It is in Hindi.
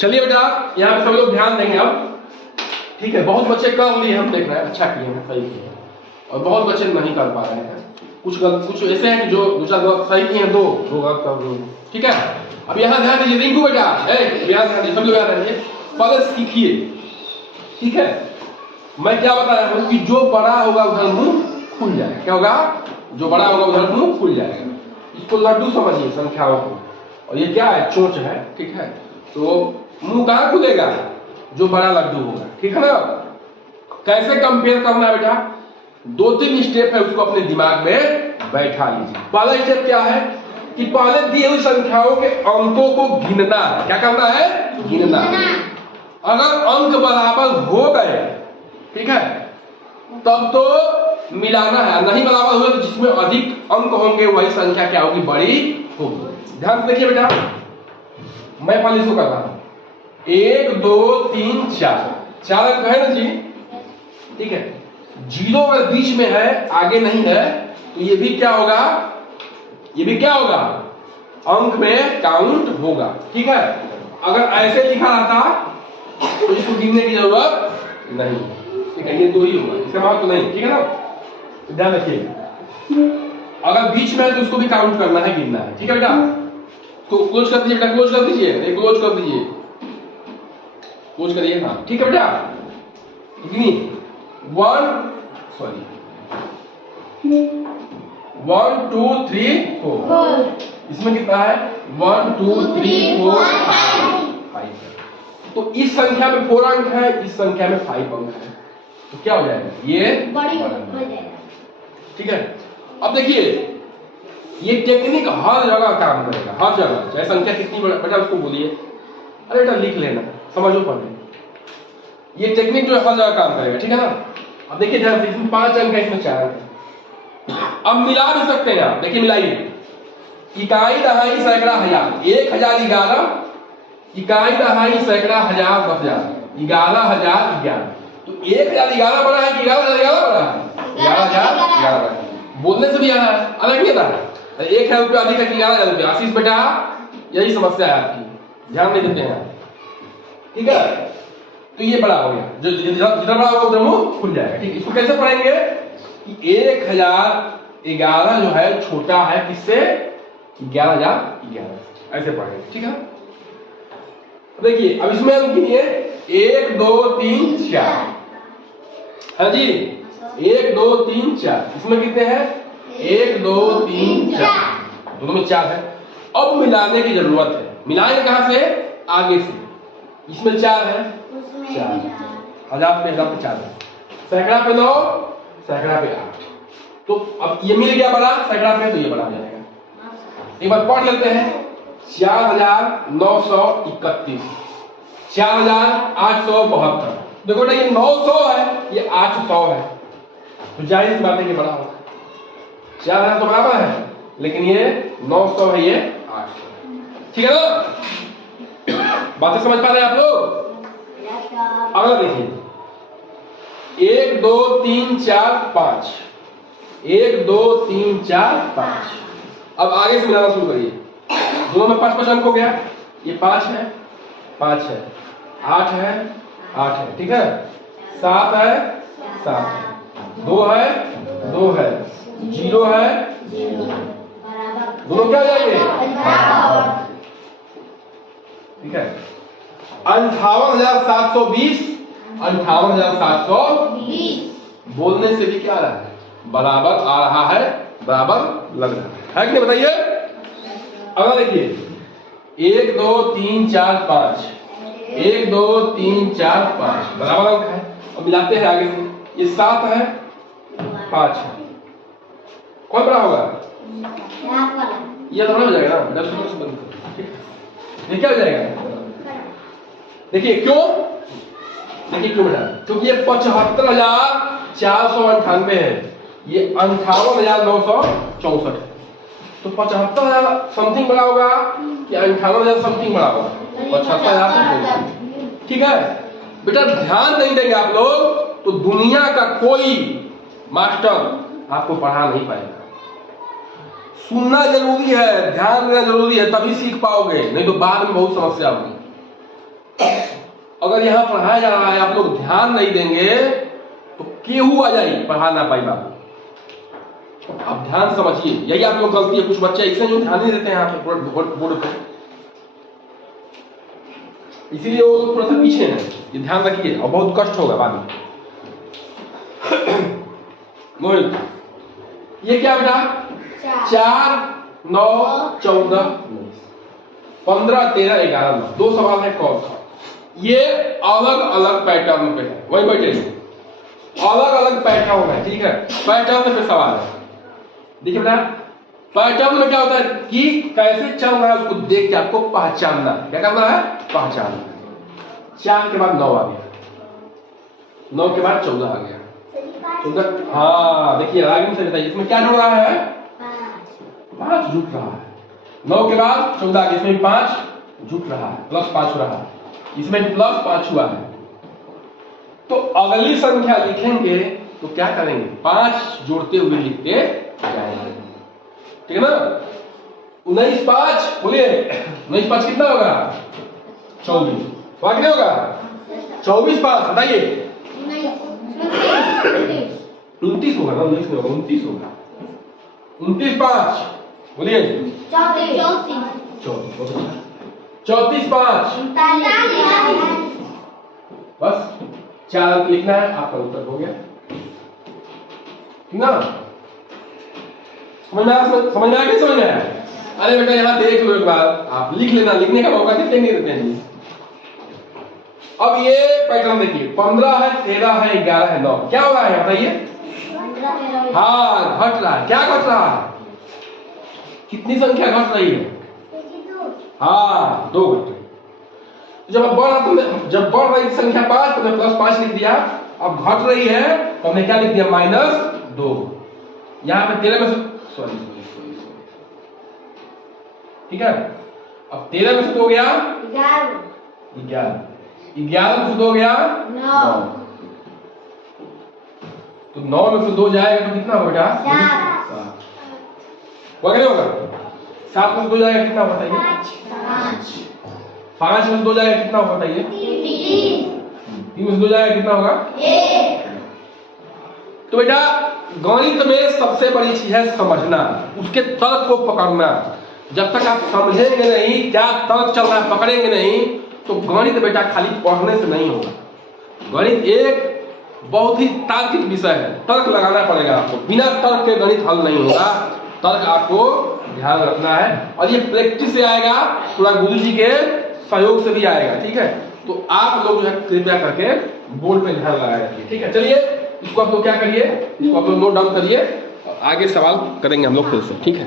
चलिए बेटा यहाँ पे सब लोग ध्यान देंगे अब, ठीक है। बहुत बच्चे कर लिए, हम देख रहे हैं, अच्छा किए हैं, सही किए हैं, और बहुत बच्चे नहीं कर पा रहे हैं। कुछ ऐसे हैं कि जो दूसरा गलत सही किए हैं, दो गलत कर दो, ठीक है। अब यहाँ ध्यान दीजिए, रिंकू बेटा ध्यान दीजिए, सब लोग ध्यान दीजिए, पहले सीखिए, ठीक है। मैं क्या बता रहा हूँ कि जो बड़ा होगा उधर मुंह खुल जाएगा। क्या होगा? जो बड़ा होगा उधर मुंह खुल जाएगा। इसको लड्डू समझिए संख्याओं को, और ये क्या है? चोंच है, ठीक है। तो मुंह कहाँ खुलेगा? जो बड़ा लड्डू होगा, ठीक है ना। कैसे कंपेयर करना है बेटा? 2-3 स्टेप है, उसको अपने दिमाग में बैठा लीजिए। पहला स्टेप क्या है कि पहले दी हुई संख्याओं के अंकों को गिनना है। क्या करना है? गिनना। अगर अंक बराबर हो गए, ठीक है, तब तो मिलाना है। नहीं बराबर हुए तो जिसमें अधिक अंक होंगे वही संख्या क्या होगी? बड़ी होगी। ध्यान से देखिए बेटा, मैं पहले इसको कर रहा हूं। 1 2 3 4, 4 अंक है ना जी, ठीक है। 0 अगर बीच में है, आगे नहीं है, तो ये भी क्या होगा? ये भी क्या होगा? अंक में काउंट होगा, ठीक है। अगर ऐसे लिखा रहता तो इसको गिनने की जरूरत नहीं, ठीक है। ये 2 ही होगा, इसका मतलब तो नहीं, ठीक है ना। तो ध्यान रखिए, अगर बीच में है तो उसको भी काउंट करना है, गिनना है, ठीक है बेटा। तो क्लोज कर दीजिए बेटा, क्लोज कर दीजिए, ये क्लोज कर दीजिए, क्लोज करिए, हाँ ठीक है बेटा। गिनिए 1 2 3 4। इसमें कितना है? 1 2 3 4 5। तो इस संख्या में 4 अंक है, इस संख्या में 5 अंक है, तो क्या हो जाएगा? ये बड़ी हो जाएगा, ठीक है। अब देखिए, ये टेक्निक हर जगह काम करेगा, हर जगह। चाहे संख्या कितनी बेटा उसको बोलिए, अरे बेटा लिख लेना, समझो पढ़े। ये टेक्निक जो है हर जगह काम करेगा, ठीक है ना। अब देखिए ध्यान से, इसमें 5 अंक है, इसमें 4 अंक है। अब मिला भी सकते हैं आप, देखिए मिलाइए। इकाई, दहाई, सैकड़ा, हजार। 1011, इकाई, दहाई, सैकड़ा, हजार, 10,000, 11,011। तो 1011 बड़ा है कि 11,011 बड़ा है? 11,011। बोलने से भी यहाँ अलग नहीं था। 1,000 रुपया अधिक है कि 11,000 रुपया? आशीष बेटा यही समस्या है आपकी, ध्यान नहीं देते हैं, ठीक है। तो ये बड़ा हो गया, जो जितना बड़ा होगा उतना मुंह खुल जाएगा, ठीक। इसको कैसे पढ़ेंगे कि 1011 जो है छोटा है किससे? 11,011, ऐसे पढ़ेंगे, ठीक है। देखिए अब इसमें हम गिनिए 1 2 3 4, हाँ जी 1 2 3 4। इसमें कितने हैं? 1 2 3 4, दोनों में 4 है। अब मिलाने की जरूरत है। मिलाएंगे कहां से? आगे से। इसमें 4 है, 4, हजार पे 4 है, सैकड़ा पे 9, सैकड़ा पे 8। तो अब ये मिल गया बड़ा सैकड़ा पे, तो ये बड़ा हो जाएगा। एक बार पढ़ लेते हैं। 4,931, 4,872। देखो ना, ये 900 है, ये 800 है, तो जाहिर सी बात है कि बड़ा होगा। 4,000 तो बराबर है, लेकिन ये 900 है, ये 800, ठीक है ना। बातें समझ पा रहे हैं आप लोग? अगला देखिए, 1 2 3 4 5, 1 2 3 4 5। अब आगे से मिलाना शुरू करिए। दोनों में 5 अंक हो गया। ये 5 है, 5 है, 8 है, 8 है, ठीक है। 7 है, 7 है, 2 है, 2 है, 0 है, दोनों क्या हो जाएंगे? ठीक है। 58,720, 58,720। बोलने से भी क्या आ रहा है? बराबर आ रहा है, बराबर लग रहा है कि नहीं? बताइए। अगला देखिए, 1 2 3 4 5, 1 2 3 4 5, बराबर अंक है। अब मिलाते हैं आगे से। ये 7 है, 5 है, कौन बड़ा होगा? ये तो हो जाएगा ना, 10 ये क्या हो जाएगा? देखिए क्यों? देखिए क्यों बेटा? क्योंकि ये 75,498 है, ये 58,964 है। तो 75,000 समथिंग बड़ा होगा कि 58,000 समथिंग बड़ा होगा? 75,000, ठीक है बेटा। ध्यान नहीं देंगे आप लोग तो दुनिया का कोई मास्टर आपको पढ़ा नहीं पाएगा। सुनना जरूरी है, ध्यान देना जरूरी है, तभी सीख पाओगे, नहीं तो बाद में बहुत समस्या होगी। अगर यहाँ पढ़ाया जा रहा है आप लोग ध्यान नहीं देंगे तो केहू आ जाए पढ़ा ना पाई बाबू। आप ध्यान समझिए, यही आप लोग गलती है, कुछ बच्चे ऐसे जो ध्यान नहीं देते हैं यहाँ पे बोर्ड पे, इसीलिए वो लोग थोड़ा सा पीछे हैं। ये ध्यान रखिए और बहुत कष्ट होगा बाद में। मोहित ये क्या बेटा? 4 9 14 15 13 11 9 दो सवाल है कौन सा। ये अलग अलग पैटर्न पे है, वही बैठे अलग अलग पैटर्न है, ठीक है। पैटर्न पे सवाल है, देखिए बेटा पैटर्न में क्या होता है कि कैसे चल रहा है उसको देख के आपको पहचानना। क्या करना है? पहचानना। 4 के बाद 9 आ गया, 9 के बाद 14 आ गया, 14 हाँ देखिए आगे से बताइए इसमें क्या जुड़ रहा है? 5 जुट रहा है। 9 के बाद 14 आ गया, इसमें 5 जुट रहा है, प्लस 5 हो रहा है, इसमें प्लस 5 हुआ है। तो अगली संख्या लिखेंगे तो क्या करेंगे? 5 जोड़ते हुए लिखते जाएंगे, ठीक है ना। 19 5 बोलिए, 19 5 कितना होगा? 24 होगा कि नहीं होगा? 24 5 बताइए। 29 होगा ना, 19 नहीं होगा, 29 होगा। 29 5 बोलिए। 34 5 बस 4 अंक लिखना है, आपका उत्तर हो गया, ठीक ना। समझ में आया कि समझ में आया? अरे बेटा यहाँ देख लो एक बार, आप लिख लेना, लिखने का मौका कितने नहीं देते हैं। अब ये पैटर्न देखिए, 15 है, 13 है, 11 है, 9 क्या हो रहा है बताइए? हाँ घट रहा है। क्या घट रहा है? कितनी संख्या घट रही है? हाँ 2 घट रही। जब बढ़ रही संख्या 5 तो प्लस 5 लिख दिया, अब घट रही है तो हमने क्या लिख दिया? -2। यहाँ पे 13 में से सॉरी ठीक है। अब 13 में से 2 गया 11 में से 2 गया 9 तो 9 में से 2 जाएगा तो कितना होगा? 7 होगा नहीं होगा? 7 में से 2 जाएगा कितना होगा बताइए? 5 में से 2 जाएगा कितना होगा बताइए? 3 में से 2 जाएगा कितना होगा? 1। तो बेटा गणित में सबसे बड़ी चीज है समझना, उसके तर्क को पकड़ना। जब तक आप समझेंगे नहीं क्या तर्क चल रहा है, पकड़ेंगे नहीं तो गणित बेटा खाली पढ़ने से नहीं होगा। गणित एक बहुत ही तार्किक विषय है, तर्क लगाना पड़ेगा आपको, बिना तर्क के गणित हल नहीं होगा। तर्क आपको ध्यान रखना है और ये प्रैक्टिस से आएगा, थोड़ा गुरु जी के सहयोग से भी आएगा, ठीक है। तो आप लोग जो है कृपया करके बोर्ड पे ध्यान लगाए रखिए, ठीक है। चलिए इसको आप लोग क्या करिए, इसको आप लोग नोट डाउन करिए, आगे सवाल करेंगे हम लोग फिर से, ठीक है।